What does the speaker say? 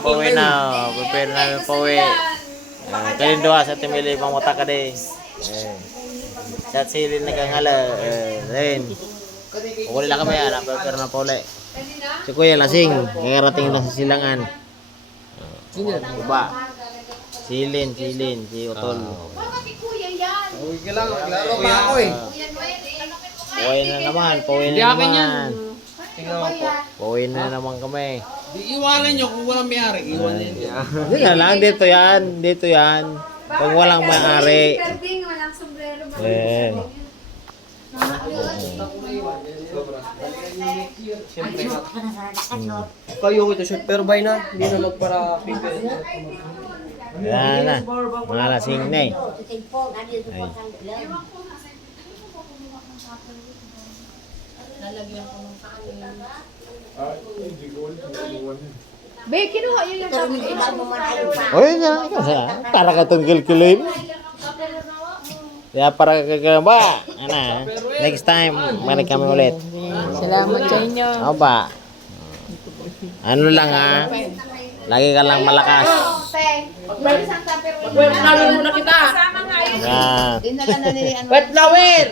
pauwi na. Prepare na pauwi. Kalindoha sa timili pang mata ka din. Sa silin na kangala. Then. Uli lang kami yan. Prepare na pauli. Si Kuya lasing. Ngarating na sa silangan. Diba? Silin. Si Utol. Uwi ka lang, maglaro pa ako eh. Pauwi na naman. Pauwi na naman kami. Di iwanan nyo kung walang may-ari. Iwanan nyo. Hindi na lang. Dito yan. Kung walang may-ari. Walang sombrero. Kayo ko ito shoot pero bay na. Hindi na magpara paper. Yan na. Mga lasing na eh. Lalagyan ko ng kanin. Be, kinuha yun yung Uy, para ka itong kilkiloy mo. Kaya para ka ba? Next time, balik kami ulit. Salamat sa inyo. Ako ba? Ano lang ha? Lagi ka lang malakas. Wet flower muna kita. Yan. Dinala na ni ano. Wet flower!